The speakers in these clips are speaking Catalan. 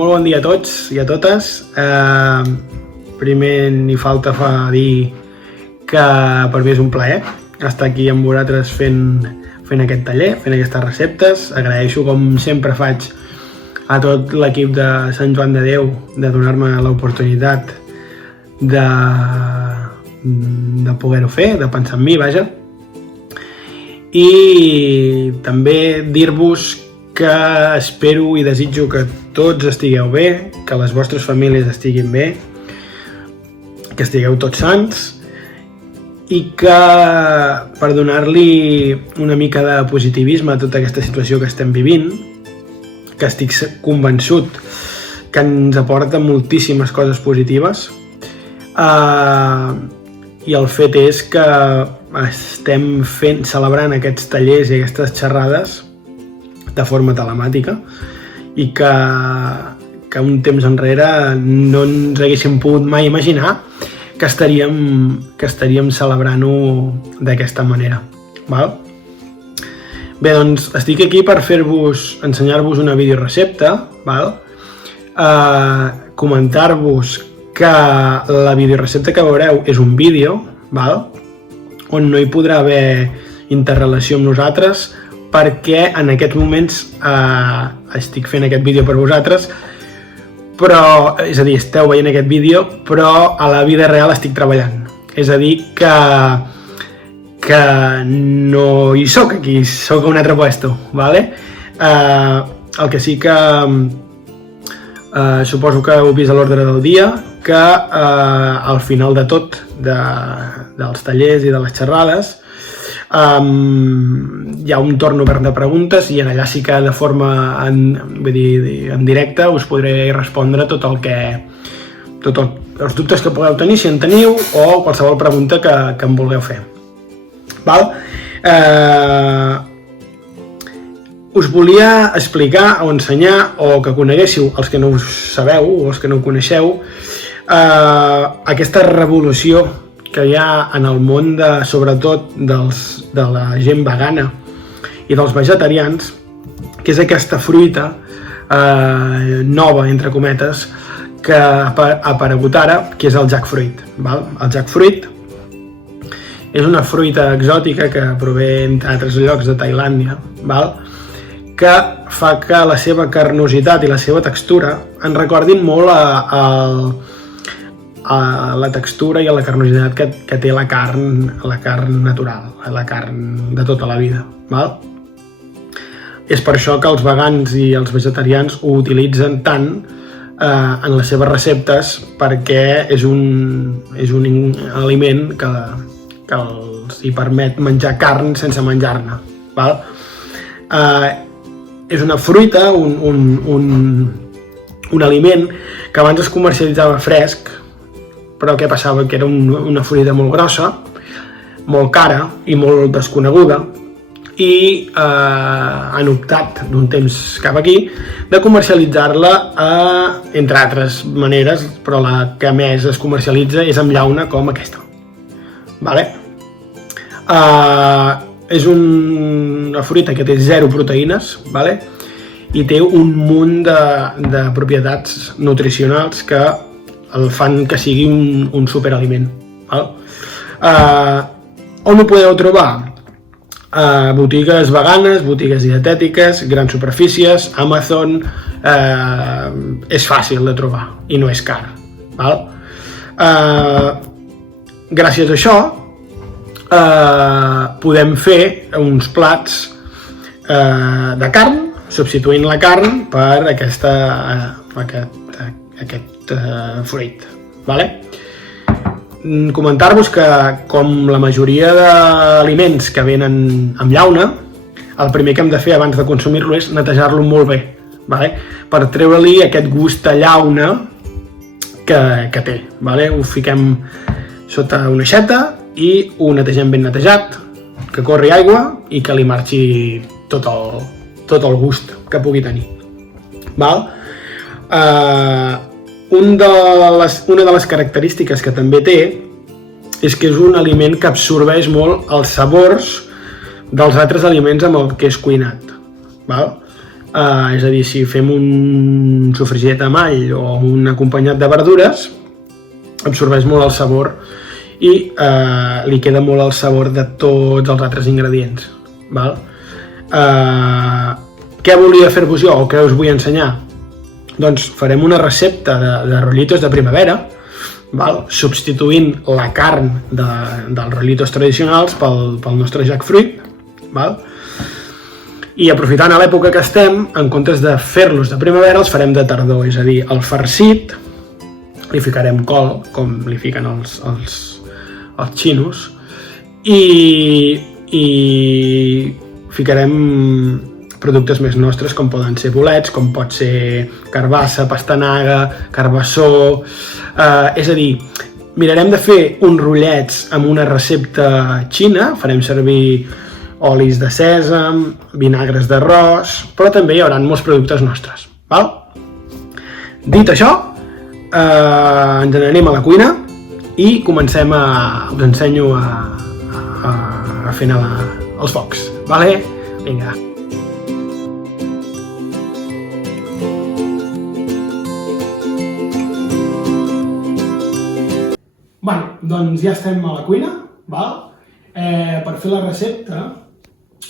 Molt bon dia a tots i a totes. Primer ni falta fa dir que per mi és un plaer estar aquí amb vosaltres fent aquest taller, fent aquestes receptes. Agraeixo, com sempre faig, a tot l'equip de Sant Joan de Déu de donar-me l'oportunitat de poder-ho fer, de pensar en mi, vaja. I també dir-vos que espero i desitjo que tots estigueu bé, que les vostres famílies estiguin bé, que estigueu tots sants i que, per donar-li una mica de positivisme a tota aquesta situació que estem vivint, que estic convençut que ens aporta moltíssimes coses positives, i el fet és que estem celebrant aquests tallers i aquestes xerrades de forma telemàtica i que un temps enrere no ens haguéssim pogut mai imaginar que estaríem celebrant-ho d'aquesta manera. Val? Bé, doncs estic aquí per ensenyar-vos una videorecepta, val? Comentar-vos que la videorecepta que veureu és un vídeo, val? On no hi podrà haver interrelació amb nosaltres, perquè en aquests moments estic fent aquest vídeo per vosaltres, però, és a dir, esteu veient aquest vídeo, però a la vida real estic treballant. És a dir, que no hi soc aquí, soc a un altre puesto, ¿vale? El que sí que suposo que heu vist a l'ordre del dia, que al final de tot, dels tallers i de les xerrades, hi ha un torn obert de preguntes i allà sí que de forma en directe us podré respondre tots els dubtes que pugueu tenir, si en teniu, o qualsevol pregunta que em vulgueu fer. Val? Us volia explicar o ensenyar, o que coneguéssiu, els que no ho sabeu o els que no ho coneixeu, aquesta revolució que hi ha en el món, sobretot de la gent vegana i dels vegetarians, que és aquesta fruita nova, entre cometes, que ha aparegut ara, que és el jackfruit. Val? El jackfruit és una fruita exòtica que prové d'altres llocs de Tailàndia, val? Que fa que la seva carnositat i la seva textura ens recordin molt a la textura i a la carnositat que té la carn natural, la carn de tota la vida. Val? És per això que els vegans i els vegetarians ho utilitzen tant en les seves receptes, perquè és un aliment que els hi permet menjar carn sense menjar-ne. És una fruita, un aliment que abans es comercialitzava fresc, però què passava? Que era una fruita molt grossa, molt cara i molt desconeguda, i han optat d'un temps cap aquí de comercialitzar-la entre altres maneres, però la que més es comercialitza és amb llauna com aquesta. Vale? És una fruita que té 0 proteïnes, vale? I té un munt de propietats nutricionals que el fan que sigui un superaliment. On ho podeu trobar? Botigues veganes, botigues dietètiques, grans superfícies, Amazon, és fàcil de trobar i no és car. Gràcies a això podem fer uns plats de carn, substituint la carn per aquest fruit. Comentar-vos que, com la majoria d'aliments que venen amb llauna, el primer que hem de fer abans de consumir-lo és netejar-lo molt bé, per treure-li aquest gust de llauna que té. Ho fiquem sota una aixeta i ho netegem ben netejat, que corri aigua i que li marxi tot el gust que pugui tenir. Una de les característiques que també té és que és un aliment que absorbeix molt els sabors dels altres aliments amb el que és cuinat. és a dir, si fem un sofregit amb all o un acompanyat de verdures, absorbeix molt el sabor i li queda molt el sabor de tots els altres ingredients. Val? Què volia fer-vos jo o què us vull ensenyar? Doncs farem una recepta de rollitos de primavera, val? Substituint la carn dels rollitos tradicionals pel nostre jackfruit, val? I aprofitant a l'època que estem, en comptes de fer-los de primavera, els farem de tardor, és a dir, el farcit li ficarem col, com li fiquen els xinos, i ficarem productes més nostres, com poden ser bolets, com pot ser carbassa, pastanaga, carbassó, és a dir, mirarem de fer uns rotllets amb una recepta xina, farem servir olis de sèsam, vinagres d'arròs, però també hi haurà molts productes nostres. Val? Dit això, ens n'anem a la cuina i comencem us ensenyo a fer els focs. Vale? Vinga. Bueno, doncs ja estem a la cuina, val? Per fer la recepta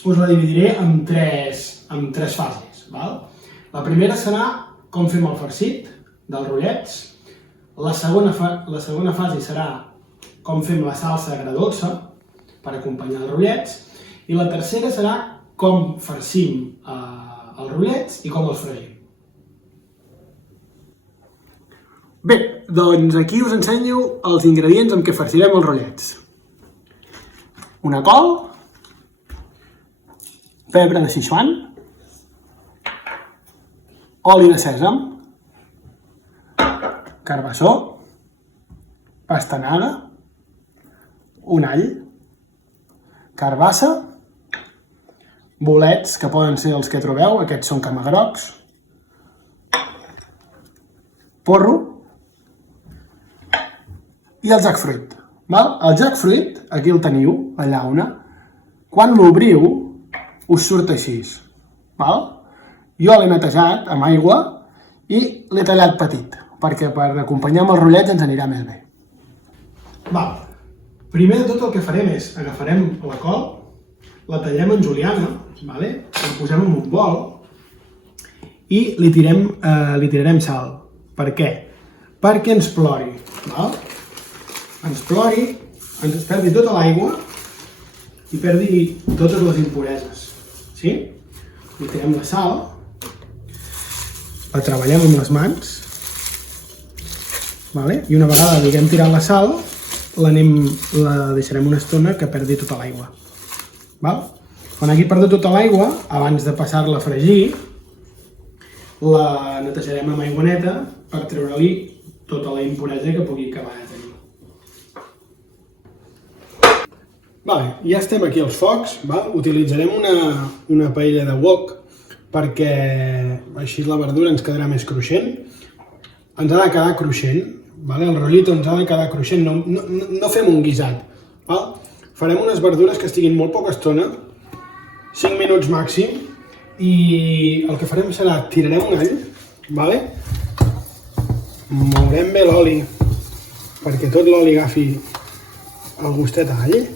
us la dividiré en tres fases. Val? La primera serà com fem el farcit dels rotllets, la segona fase serà com fem la salsa agredolça per acompanyar els rotllets i la tercera serà com farcim els rotllets i com els fregim. Bé, doncs aquí us ensenyo els ingredients amb què farcirem els rotllets. Una col, pebre de Sichuan, oli de sèsam, carbassó, pastanaga, un all, carbassa, bolets, que poden ser els que trobeu, aquests són camagrocs, porro i el jackfruit. El jackfruit, aquí el teniu, la llauna, quan l'obriu us surt així. Jo l'he netejat amb aigua i l'he tallat petit, perquè per acompanyar amb els rotllets ens anirà més bé. Primer de tot el que farem és, agafarem la col, la tallem en juliana, la posem en un bol i li tirarem sal. Per què? Perquè ens plori. Ens plori, ens perdi tota l'aigua i perdi totes les impureses. Li tirem la sal, la treballem amb les mans i una vegada li haguem tirat la sal la deixarem una estona que perdi tota l'aigua. Quan hagi perdut tota l'aigua, abans de passar-la a fregir, la netejarem amb aigua neta per treure-li tota la impuresa que pugui acabar de tenir. Ja estem aquí als focs, utilitzarem una paella de wok perquè així la verdura ens quedarà més cruixent. Ens ha de quedar cruixent, el rotllito ens ha de quedar cruixent, no fem un guisat. Farem unes verdures que estiguin molt poca estona, 5 minuts màxim, i el que farem serà tirarem un all, mourem bé l'oli perquè tot l'oli agafi el gustet a all,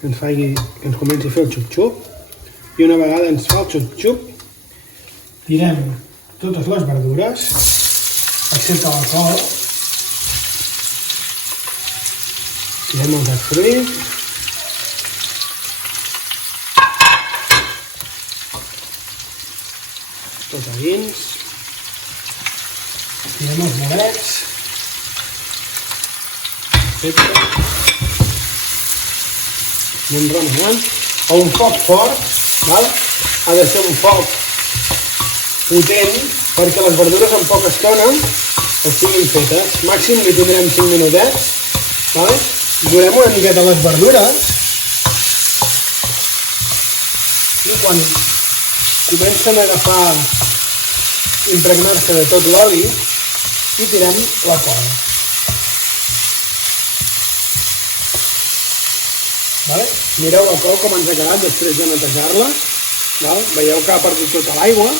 que ens comenci a fer el xup-xup, i una vegada ens fa el xup-xup, tirem totes les verdures, excepte la col, tirem el jackfruit, tot a dins, tirem els bolets, anem remenant a un foc fort, ha de ser un foc potent perquè les verdures en poca estona estiguin fetes. Màxim li tindrem 5 minutets, durem una miqueta les verdures i quan comencen a agafar, impregnar-se de tot l'oli i tirem la col. Mireu la col com ens ha quedat després de netejar-la. Veieu que ha perdut tota l'aigua.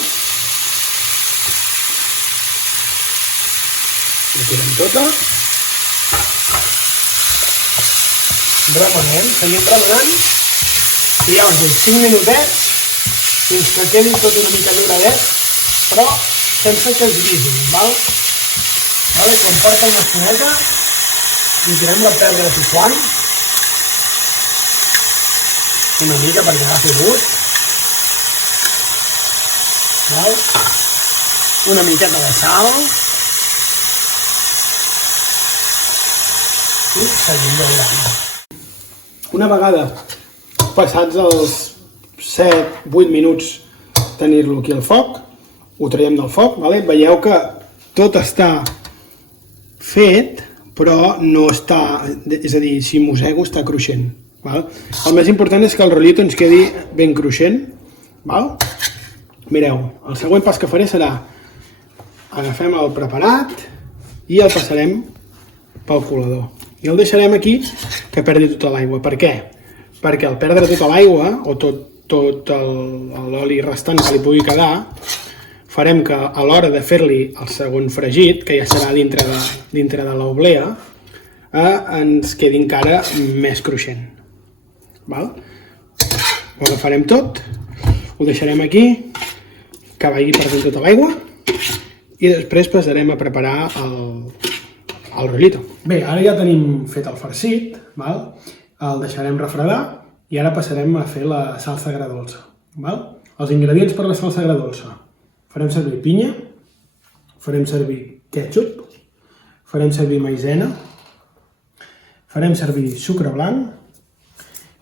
La tirem tota. Remenem, seguim remenant. I llavors, 5 minutets, fins que quedi tot una mica doradet, però sense que es guisin, val? I quan porta una estoneta, li tirem la perdre picant, una mica perquè agafi gust, val? Una miqueta de sal, i seguim daurant. Una vegada passats els 7-8 minuts tenir-lo aquí al foc, ho traiem del foc, veieu que tot està fet, però no està, és a dir, si mossego està cruixent. El més important és que el rotllito ens quedi ben cruixent. Mireu, el següent pas que faré serà agafem el preparat i el passarem pel colador. I el deixarem aquí que perdi tota l'aigua. Per què? Perquè al perdre tota l'aigua, o tot l'oli restant que li pugui quedar, farem que a l'hora de fer-li el segon fregit, que ja serà dintre de l'oblea, ens quedi encara més cruixent. Ho agafarem tot, ho deixarem aquí, que vagi perdent tota l'aigua, i després passarem a preparar el rotllito. Bé, ara ja tenim fet el farcit, el deixarem refredar i ara passarem a fer la salsa agredolça. Els ingredients per la salsa agredolça: farem servir pinya, farem servir ketchup, farem servir maïzena, farem servir sucre blanc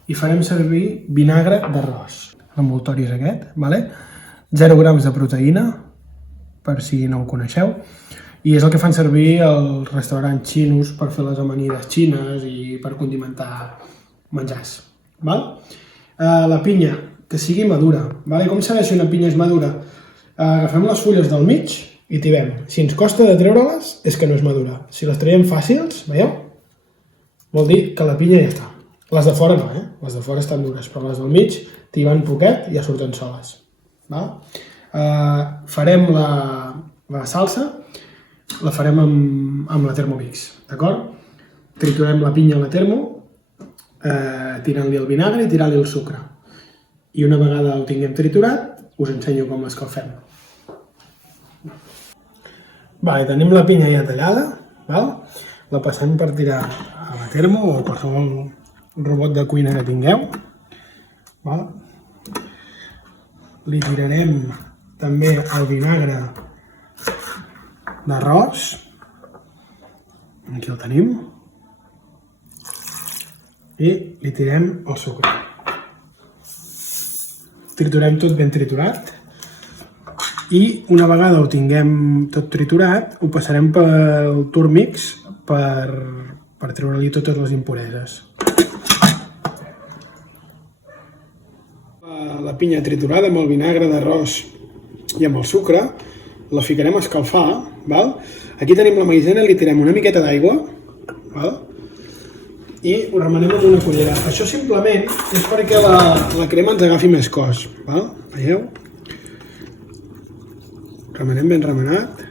i farem servir vinagre d'arròs. L'envoltori és aquest, 0 grams de proteïna, per si no ho coneixeu, i és el que fan servir els restaurants xinos per fer les amanides xines i per condimentar menjars. La pinya, que sigui madura. Com saber si una pinya és madura? Agafem les fulles del mig i tibem. Si ens costa de treure-les, és que no és madura. Si les traiem fàcils, veieu? Vol dir que la pinya ja està. Les de fora no, les de fora estan dures, però les del mig tiben poquet i ja surten soles. Farem la salsa, la farem amb la Thermomix, d'acord? Triturem la pinya a la termo, tirant-li el vinagre i tirant-li el sucre. I una vegada ho tinguem triturat, us ensenyo com l'escalfem. Tenim la pinya ja tallada, la passem per tirar a la termo o a qualsevol robot de cuina que tingueu. Li tirarem també el vinagre d'arròs, aquí el tenim, i li tirem el sucre. Triturem tot ben triturat i una vegada ho tinguem tot triturat ho passarem pel Turmix per treure-li totes les impureses. La pinya triturada amb el vinagre d'arròs i amb el sucre la ficarem a escalfar. Aquí tenim la maïzena, li tirem una miqueta d'aigua i ho remenem amb una cullera. Això simplement és perquè la crema ens agafi més cos. Veieu? Remenem ben remenat.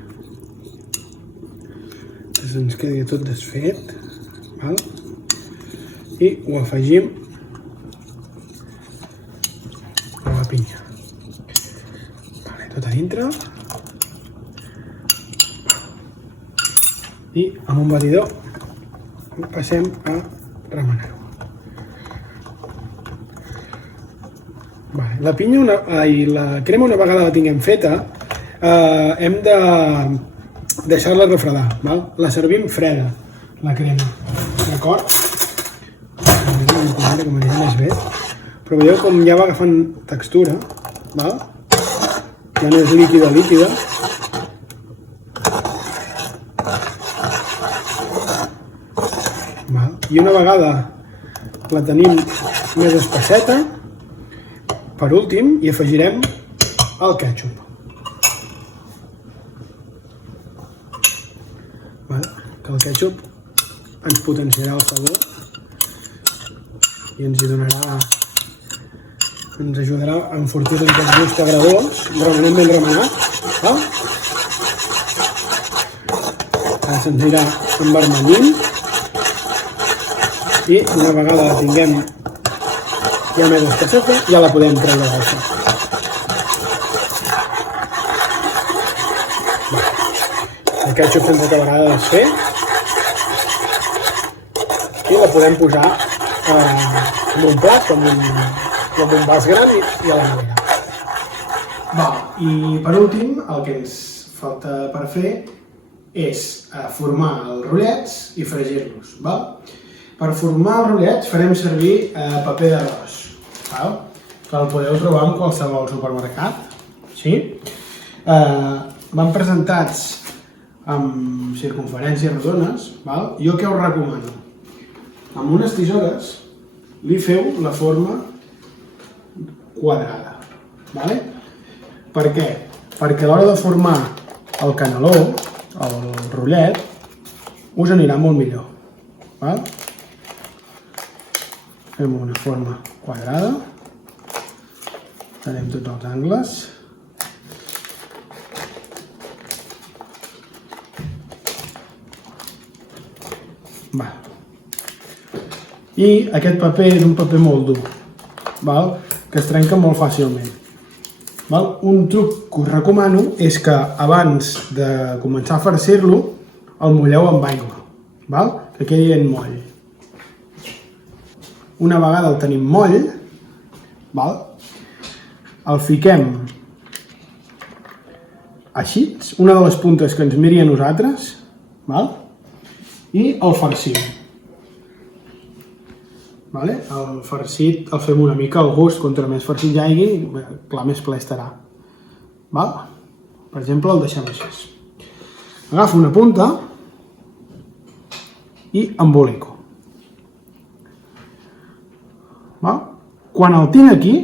Que ens quedi tot desfet. I ho afegim a la pinya. Tot a dintre. I amb un batidor passem a remenar-ho. La pinya i la crema, una vegada la tinguem feta, hem de deixar-la refredar. La servim freda, la crema, d'acord? Que m'anirà més bé. Però veieu com ja va agafant textura, ja no és líquida. I una vegada la tenim més espesseta, per últim hi afegirem el ketchup. Que el ketchup ens potenciarà el sabor i ens hi donarà ens ajudarà a enfortir aquest gust agradós, remenem ben remenat, val? Ara se'ns anirà envermellint i una vegada la tinguem ja més espesseta, ja la podem treure del foc. El ketchup se'ns acabarà de desfer i la podem posar en un plat o en un vas gran i a la nevera. I per últim, el que ens falta per fer és formar els rotllets i fregir-los. Per formar els rotllets farem servir paper d'arròs, que el podeu trobar en qualsevol supermercat. Van presentats amb circumferències rodones. Jo què us recomano? Amb unes tisores li feu la forma quadrada. Per què? Perquè a l'hora de formar el caneló, el rotllet, us anirà molt millor. Fem una forma quadrada, farem tots els angles. I aquest paper és un paper molt dur, que es trenca molt fàcilment. Un truc que us recomano és que abans de començar a farcir-lo el mulleu amb aigua, que quedi en moll. Una vegada el tenim moll, el fiquem així, una de les puntes que ens miri a nosaltres, i el farcim. El farcit el fem una mica al gust, contra més farcit hi hagi, clar, més ple estarà. Per exemple, el deixem així. Agafo una punta i embolico. Quan el tinc aquí,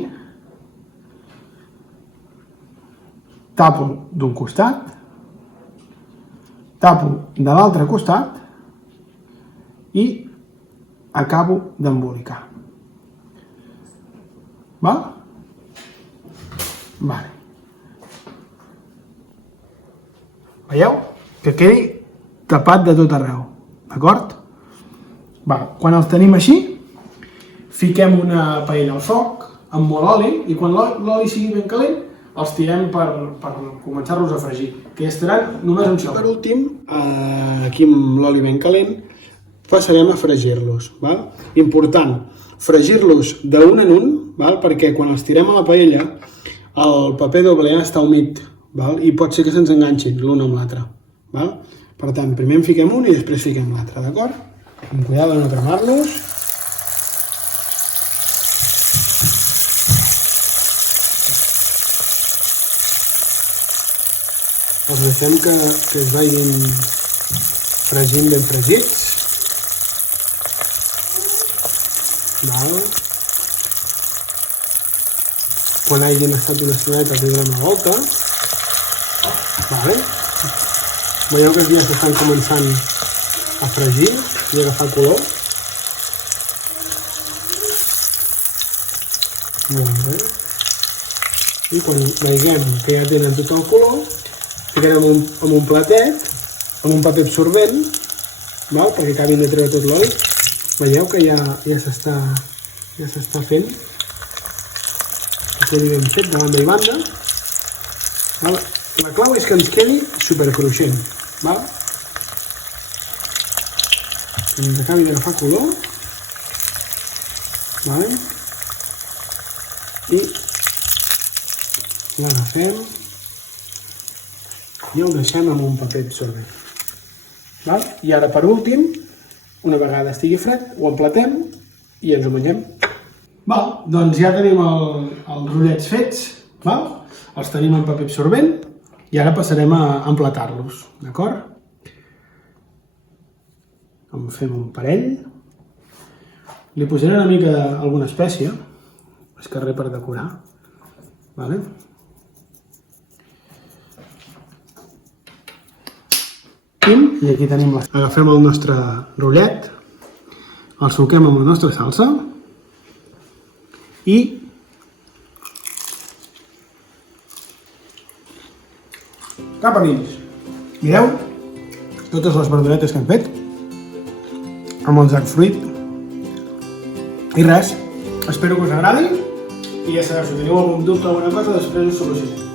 tapo d'un costat, tapo de l'altre costat i acabo d'embolicar. Veieu? Que quedi tapat de tot arreu, d'acord? Quan els tenim així, fiquem una paella al foc amb molt oli i quan l'oli sigui ben calent els tirem per començar-los a fregir, que estaran només un segon. Per últim, aquí amb l'oli ben calent, passarem a fregir-los. Important, fregir-los d'un en un, perquè quan els tirem a la paella el paper doble està humit i pot ser que se'ns enganxin l'un amb l'altre. Per tant, primer en fiquem un i després fiquem l'altre, d'acord? Amb cuidado de no cremar-los. Els deixem que es vagin fregint ben fregits. Quan hagin estat una estoneta li donem la volta. Veieu que ja s'estan començant a fregir i a agafar color. Molt bé. I quan veiem que ja tenen tot el color, ficarem en un platet, amb un paper absorbent, perquè acabin de treure tot l'oli. Veieu que ja s'està fent, que quedi ben fet de banda i banda. La clau és que ens quedi supercruixent. Que ens acabi d'agafar color. I l'agafem i el deixem amb un paper absorbent. I ara, per últim, una vegada estigui fred, ho emplatem i ens ho mengem. Doncs ja tenim els rotllets fets, els tenim en paper absorbent i ara passarem a emplatar-los, d'acord? En fem un parell. Li posaré una mica d'alguna espècie, escarrer per decorar. I aquí tenim agafem el nostre rotllet, el suquem amb la nostra salsa i Cap a dins. Mireu totes les verduretes que hem fet amb el jackfruit. I res, espero que us agradi i ja sabeu, si teniu algun dubte o alguna cosa, després us solucionem.